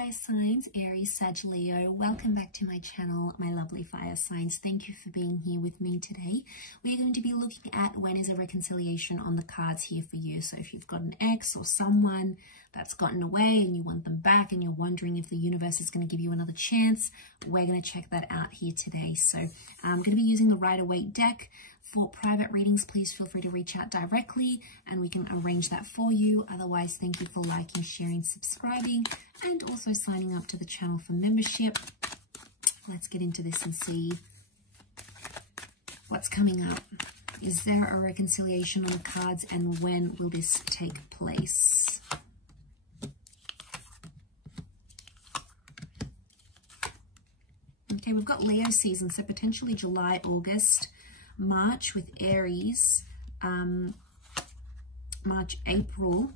fire signs, Aries, Sag, Leo. Welcome back to my channel, my lovely fire signs. Thank you for being here with me today. We're going to be looking at when is a reconciliation on the cards here for you. So if you've got an ex or someone that's gotten away and you want them back and you're wondering if the universe is going to give you another chance, we're going to check that out here today. So I'm going to be using the Rider-Waite deck. For private readings, please feel free to reach out directly and we can arrange that for you. Otherwise, thank you for liking, sharing, subscribing, and also signing up to the channel for membership. Let's get into this and see what's coming up. Is there a reconciliation on the cards, and when will this take place? Okay, we've got Leo season, so potentially July, August, March with Aries, March, April.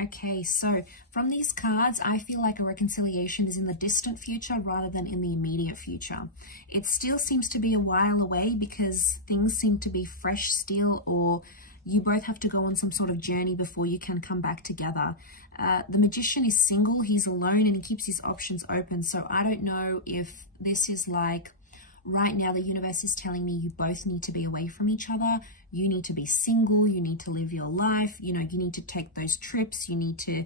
Okay, so from these cards, I feel like a reconciliation is in the distant future rather than in the immediate future. It still seems to be a while away because things seem to be fresh still, or you both have to go on some sort of journey before you can come back together. The Magician is single, he's alone, and he keeps his options open. So I don't know if this is like, right now the universe is telling me you both need to be away from each other. You need to be single. You need to live your life. You know, you need to take those trips. You need to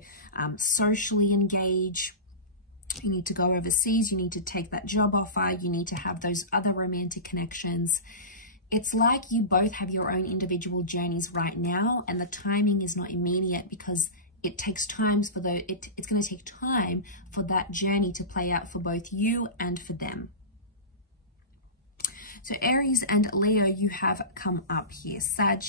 socially engage. You need to go overseas. You need to take that job offer. You need to have those other romantic connections. It's like you both have your own individual journeys right now, and the timing is not immediate because it takes time for it's going to take time for that journey to play out for both you and for them. So Aries and Leo, you have come up here. Sag,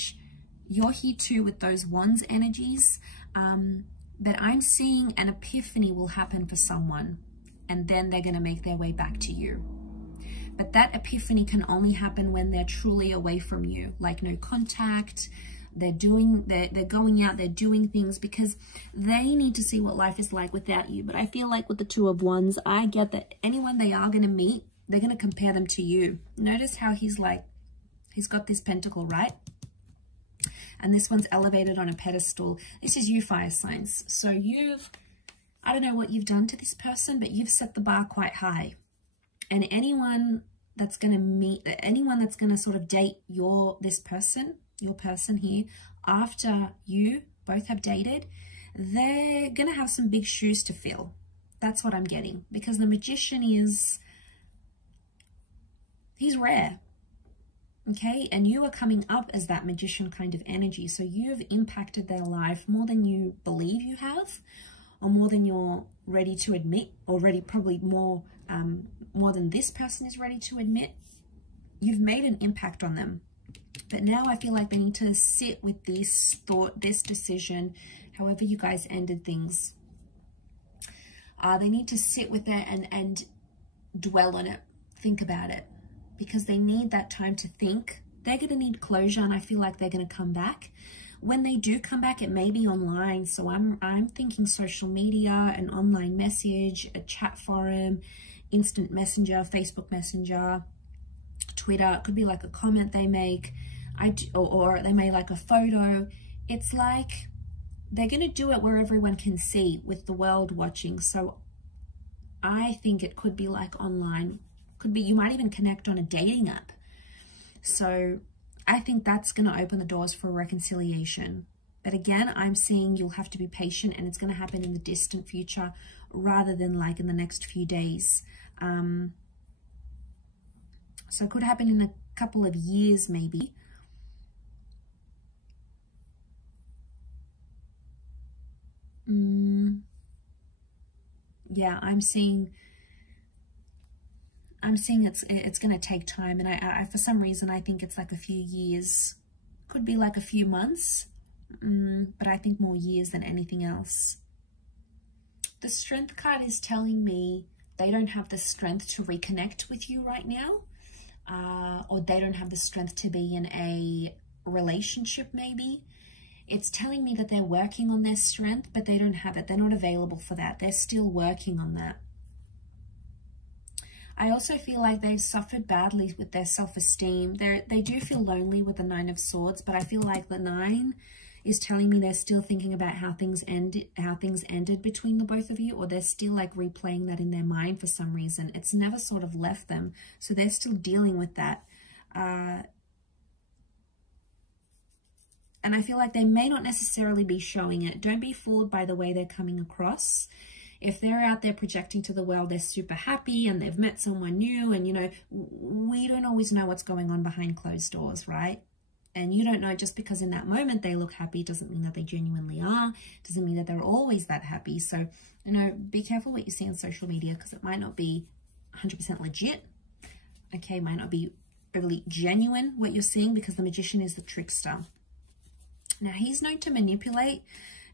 you're here too with those wands energies. But I'm seeing an epiphany will happen for someone, and then they're going to make their way back to you. But that epiphany can only happen when they're truly away from you, like no contact. They're going out, they're doing things because they need to see what life is like without you. But I feel like with the Two of Wands, I get that anyone they are going to meet, they're going to compare them to you. Notice how he's got this pentacle, right? And this one's elevated on a pedestal. This is you, fire signs. So I don't know what you've done to this person, but you've set the bar quite high. And anyone that's going to sort of date your person here, after you both have dated, they're going to have some big shoes to fill. That's what I'm getting. Because the Magician he's rare, okay? And you are coming up as that Magician kind of energy. So you've impacted their life more than you believe you have, or more than you're ready to admit, or probably more than this person is ready to admit. You've made an impact on them. But now I feel like they need to sit with this thought, this decision, however you guys ended things. They need to sit with it and dwell on it, think about it. Because they need that time to think. They're going to need closure, and I feel like they're going to come back. When they do come back, it may be online. So I'm thinking social media, an online message, a chat forum, instant messenger, Facebook Messenger, Twitter. It could be like a comment they make, or they may like a photo. It's like they're going to do it where everyone can see, with the world watching. So I think it could be like online. Could be, you might even connect on a dating app. So I think that's going to open the doors for a reconciliation. But again, I'm seeing you'll have to be patient, and it's going to happen in the distant future rather than like in the next few days. So it could happen in a couple of years maybe. Yeah, I'm seeing it's going to take time, and I for some reason I think it's like a few years. Could be like a few months, but I think more years than anything else. The Strength card is telling me they don't have the strength to reconnect with you right now, or they don't have the strength to be in a relationship maybe. It's telling me that they're working on their strength, but they don't have it. They're not available for that. They're still working on that. I also feel like they've suffered badly with their self-esteem. They do feel lonely with the Nine of Swords, but I feel like the Nine is telling me they're still thinking about how things ended between the both of you, or they're still like replaying that in their mind for some reason. It's never sort of left them, so they're still dealing with that. And I feel like they may not necessarily be showing it. Don't be fooled by the way they're coming across. If they're out there projecting to the world, they're super happy and they've met someone new, and, you know, we don't always know what's going on behind closed doors, right? And you don't know, just because in that moment they look happy doesn't mean that they genuinely are, doesn't mean that they're always that happy. So, you know, be careful what you see on social media, because it might not be 100% legit, okay? It might not be really genuine what you're seeing, because the Magician is the trickster. Now, he's known to manipulate,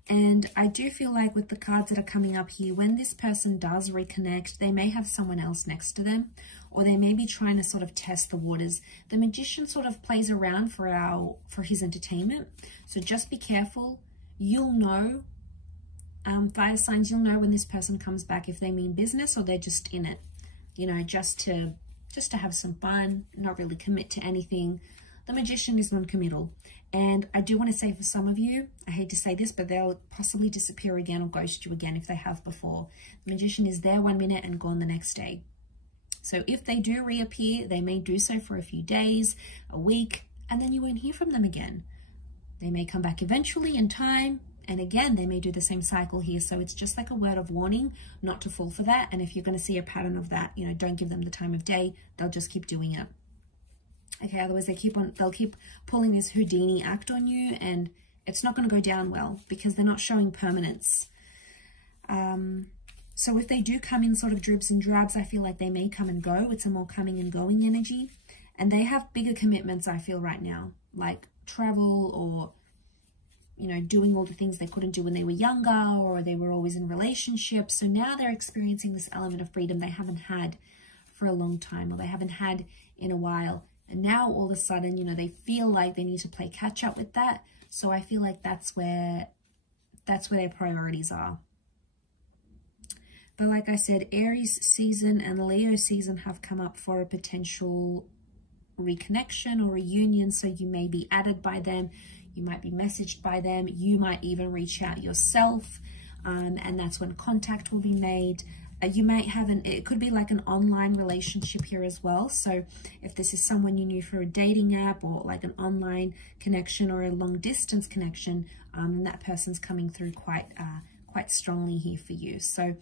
and I do feel like with the cards that are coming up here, when this person does reconnect, they may have someone else next to them, or they may be trying to sort of test the waters. The Magician sort of plays around for his entertainment, so just be careful. You'll know, fire signs, you'll know when this person comes back, if they mean business or they're just in it, you know, just to have some fun, not really commit to anything. The Magician is non-committal. And I do want to say, for some of you, I hate to say this, but they'll possibly disappear again or ghost you again if they have before. The Magician is there 1 minute and gone the next day. So if they do reappear, they may do so for a few days, a week, and then you won't hear from them again. They may come back eventually in time, and again, they may do the same cycle here. So it's just like a word of warning not to fall for that. And if you're going to see a pattern of that, you know, don't give them the time of day. They'll just keep doing it. Okay, otherwise they'll keep pulling this Houdini act on you, and it's not going to go down well, because they're not showing permanence. So if they do come in sort of dribs and drabs, I feel like they may come and go. It's a more coming and going energy. And they have bigger commitments, I feel, right now, like travel, or, you know, doing all the things they couldn't do when they were younger, or they were always in relationships. So now they're experiencing this element of freedom they haven't had for a long time, or they haven't had in a while. And now all of a sudden, you know, they feel like they need to play catch up with that. So I feel like that's where their priorities are. But like I said, Aries season and Leo season have come up for a potential reconnection or reunion. So you may be added by them. You might be messaged by them. You might even reach out yourself. And that's when contact will be made. You might have it could be like an online relationship here as well. So if this is someone you knew for a dating app, or like an online connection or a long distance connection, then that person's coming through quite strongly here for you. So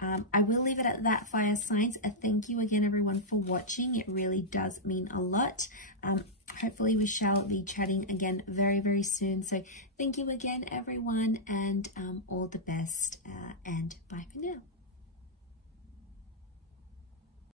I will leave it at that, fire signs. Thank you again, everyone, for watching. It really does mean a lot. Hopefully we shall be chatting again very, very soon. So thank you again, everyone, and all the best, and